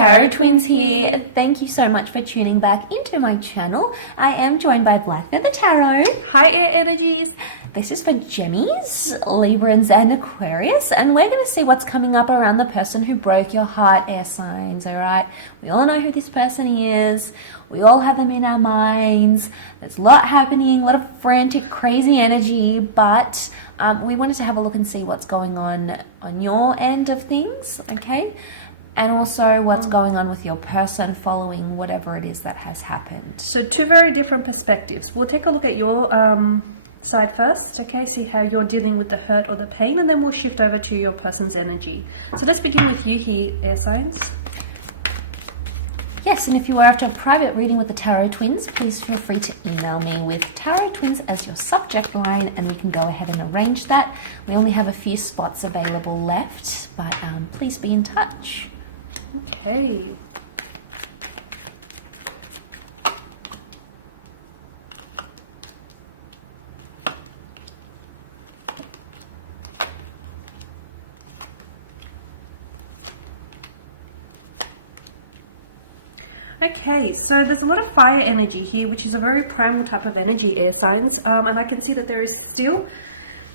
Tarot Twins here. Thank you so much for tuning back into my channel. I am joined by Black Feather Tarot. Hi Air Energies. This is for Gemmies, Librans and Aquarius, and we're going to see what's coming up around the person who broke your heart, air signs, alright? We all know who this person is. We all have them in our minds. There's a lot happening, a lot of frantic, crazy energy, but we wanted to have a look and see what's going on your end of things, okay? And also what's going on with your person following whatever it is that has happened. So two very different perspectives. We'll take a look at your side first, okay? See how you're dealing with the hurt or the pain, and then we'll shift over to your person's energy. So let's begin with you here, air signs. Yes, and if you are after a private reading with the Tarot Twins, please feel free to email me with Tarot Twins as your subject line, and we can go ahead and arrange that. We only have a few spots available left, but please be in touch. Okay. Okay, so there's a lot of fire energy here, which is a very primal type of energy, air signs, and I can see that there is still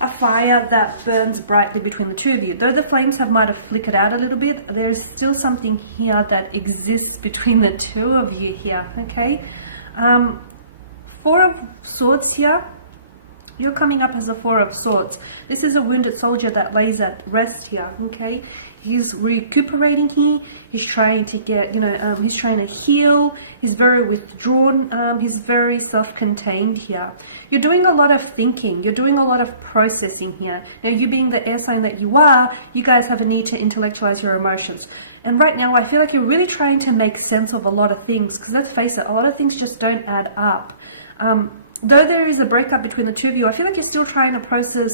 a fire that burns brightly between the two of you. Though the flames might have flickered out a little bit, there's still something here that exists between the two of you here, okay? Four of Swords here. You're coming up as a Four of Swords. This is a wounded soldier that lays at rest here, okay? He's recuperating here. He's trying to get, he's trying to heal. He's very withdrawn. He's very self-contained here. You're doing a lot of thinking. You're doing a lot of processing here. Now, you being the air sign that you are, you guys have a need to intellectualize your emotions. And right now, I feel like you're really trying to make sense of a lot of things. Because let's face it, a lot of things just don't add up. Though there is a breakup between the two of you, I feel like you're still trying to process,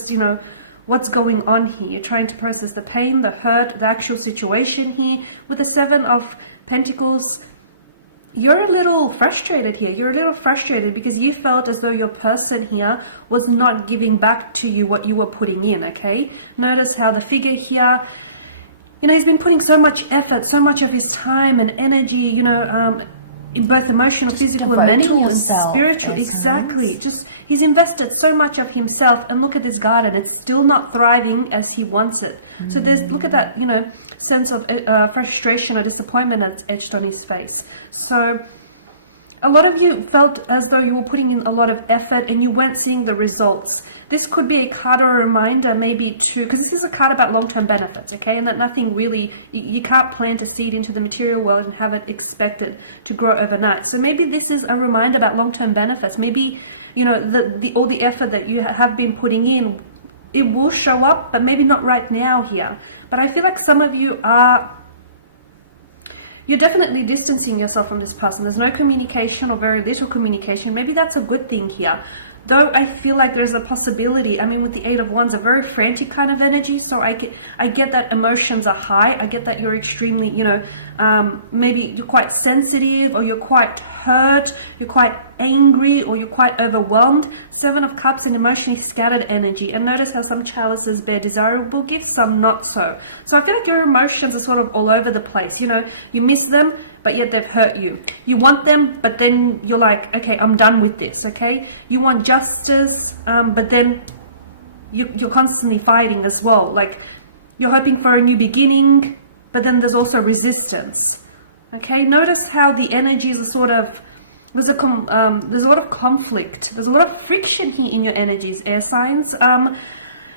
what's going on here. You're trying to process the pain, the hurt, the actual situation here. With the Seven of Pentacles, you're a little frustrated here. You're a little frustrated because you felt as though your person here was not giving back to you what you were putting in, okay? Notice how the figure here, he's been putting so much effort, so much of his time and energy, in both emotional, physical, and mental, and spiritual. Exactly. He's invested so much of himself, and look at this garden. It's still not thriving as he wants it. So look at that, sense of frustration or disappointment that's etched on his face. So a lot of you felt as though you were putting in a lot of effort and you weren't seeing the results. This could be a card or a reminder maybe because this is a card about long-term benefits, okay? And that nothing really, you can't plant a seed into the material world and have it expected to grow overnight. So maybe this is a reminder about long-term benefits. Maybe, all the effort that you have been putting in, it will show up, but maybe not right now here. But I feel like some of you you're definitely distancing yourself from this person. There's no communication or very little communication. Maybe that's a good thing here. Though I feel like there's a possibility, with the Eight of Wands, a very frantic kind of energy, so I get that emotions are high. I get that you're extremely, maybe you're quite sensitive, or you're quite hurt, you're quite angry, or you're quite overwhelmed. Seven of Cups and emotionally scattered energy. And notice how some chalices bear desirable gifts, some not so. So I feel like your emotions are sort of all over the place. You miss them, but yet they've hurt you. You want them, but then you're like, okay, I'm done with this, okay? You want justice, but then you're constantly fighting as well. Like, you're hoping for a new beginning, but then there's also resistance, okay? Notice how the energies are sort of, there's a lot of conflict. There's a lot of friction here in your energies, air signs.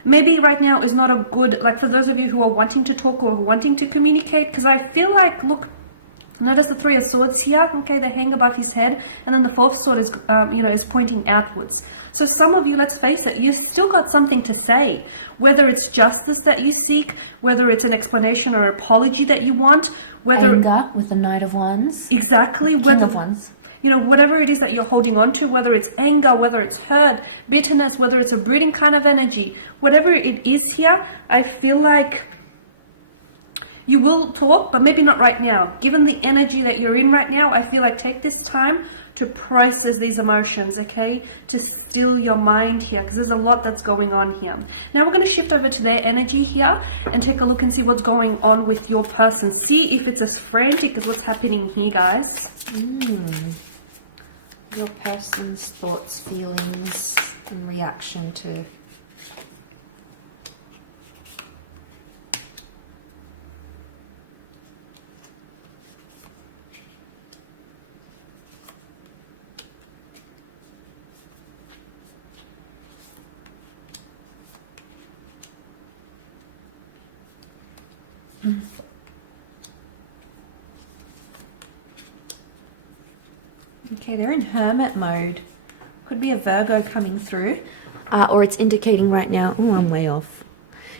Maybe right now is not a good, like for those of you who are wanting to talk or wanting to communicate, because I feel like, look, notice the Three of Swords here, okay, they hang above his head, and then the fourth sword is, is pointing outwards. So some of you, let's face it, you've still got something to say, whether it's justice that you seek, whether it's an explanation or apology that you want, whether... Anger with the Knight of Wands. Exactly. King of Wands. Whatever it is that you're holding on to, whether it's anger, whether it's hurt, bitterness, whether it's a brooding kind of energy, whatever it is here, I feel like you will talk, but maybe not right now. Given the energy that you're in right now, I feel like take this time to process these emotions, okay? To still your mind here, because there's a lot that's going on here. Now we're going to shift over to their energy here and take a look and see what's going on with your person. See if it's as frantic as what's happening here, guys. Your person's thoughts, feelings, and reaction to... Okay, they're in hermit mode. Could be a Virgo coming through. Or it's indicating right now... Oh, I'm way off.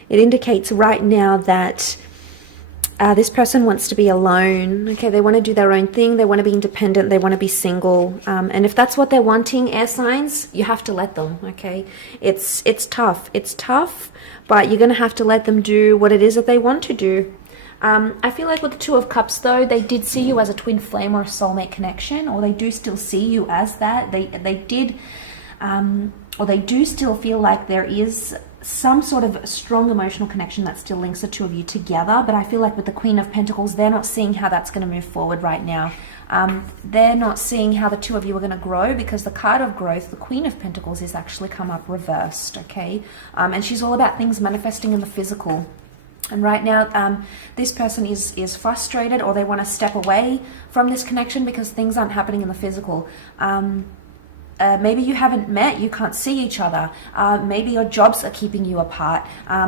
It indicates right now that this person wants to be alone. Okay, they want to do their own thing. They want to be independent. They want to be single. And if that's what they're wanting, air signs, you have to let them, okay? It's tough. It's tough, but you're going to have to let them do what it is that they want to do. I feel like with the Two of Cups, though, they did see you as a twin flame or a soulmate connection, or they do still see you as that. They did, or they do still feel like there is some sort of strong emotional connection that still links the two of you together. But I feel like with the Queen of Pentacles, they're not seeing how that's going to move forward right now. They're not seeing how the two of you are going to grow, because the card of growth, the Queen of Pentacles, is actually come up reversed, okay? And she's all about things manifesting in the physical. And right now, this person is frustrated, or they want to step away from this connection because things aren't happening in the physical. Maybe you haven't met, you can't see each other. Maybe your jobs are keeping you apart.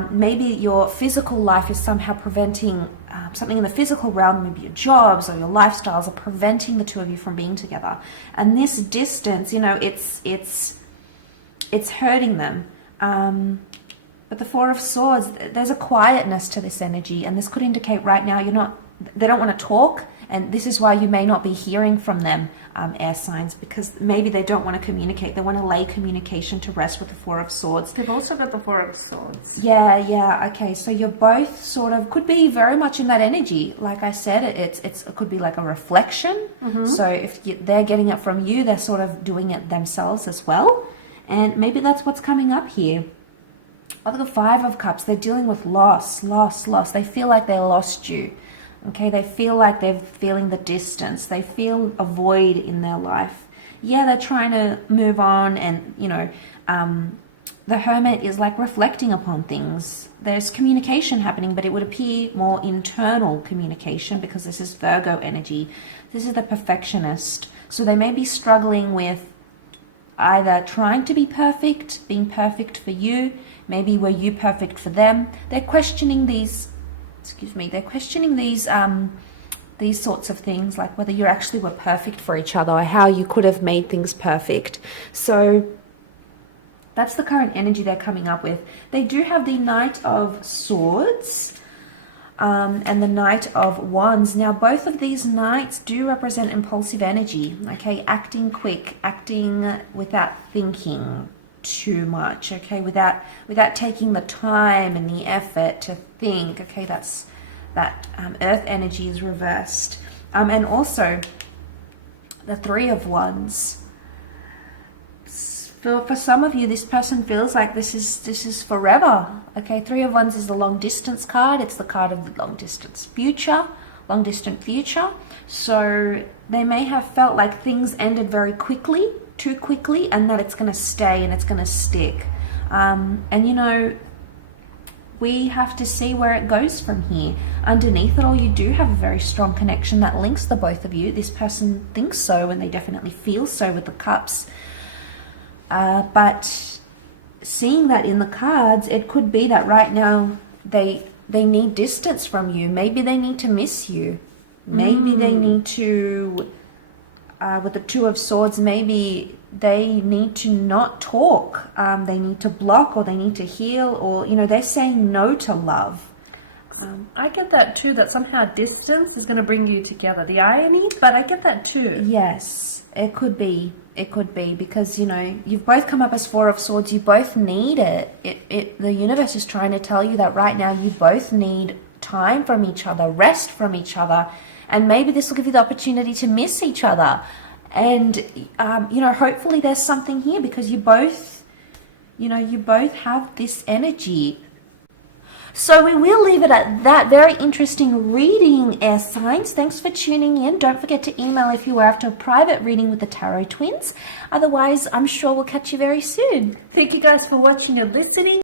Maybe your physical life is somehow preventing something in the physical realm. Maybe your jobs or your lifestyles are preventing the two of you from being together. And this distance, you know, it's hurting them. But the Four of Swords, there's a quietness to this energy, and this could indicate right now they don't want to talk, and this is why you may not be hearing from them, air signs, because maybe they don't want to communicate. They want to lay communication to rest with the Four of Swords. They've also got the Four of Swords. Yeah, okay, so you're both sort of, could be very much in that energy. Like I said, it could be like a reflection. So if they're getting it from you, they're sort of doing it themselves as well, and maybe that's what's coming up here. Of the Five of Cups, they're dealing with loss. They feel like they lost you. Okay, they feel like they're feeling the distance. They feel a void in their life. Yeah, they're trying to move on, and, you know, the Hermit is like reflecting upon things. There's communication happening, but it would appear more internal communication, because this is Virgo energy. This is the perfectionist. So they may be struggling with either trying to be perfect, being perfect for you. Maybe were you perfect for them? They're questioning these, they're questioning these sorts of things, like whether you actually were perfect for each other, or how you could have made things perfect. So that's the current energy they're coming up with. They do have the Knight of Swords and the Knight of Wands. Now, both of these knights do represent impulsive energy, okay? Acting quick, acting without thinking too much, okay, without taking the time and the effort to think, okay. That earth energy is reversed, and also the Three of Wands. For some of you, this person feels like this is forever, okay. Three of Wands is the long distance card. It's the card of the long distant future. So they may have felt like things ended very quickly, too quickly, and that it's going to stay and it's going to stick. And you know, we have to see where it goes from here. Underneath it all, you do have a very strong connection that links the both of you. This person thinks so, and they definitely feel so with the cups. But seeing that in the cards, it could be that right now they need distance from you. Maybe they need to miss you. Maybe they need to, with the Two of Swords, maybe they need to not talk. They need to block, or they need to heal, or, you know, they're saying no to love. I get that too, that somehow distance is going to bring you together. The irony, but I get that too. Yes, it could be. It could be, because, you know, you've both come up as Four of Swords. You both need it. The universe is trying to tell you that right now you both need time from each other, rest from each other, and maybe this will give you the opportunity to miss each other. And, you know, hopefully there's something here because you both, you know, you both have this energy. So we will leave it at that. Very interesting reading, air signs. Thanks for tuning in. Don't forget to email if you are after a private reading with the Tarot Twins. Otherwise, I'm sure we'll catch you very soon. Thank you guys for watching and listening.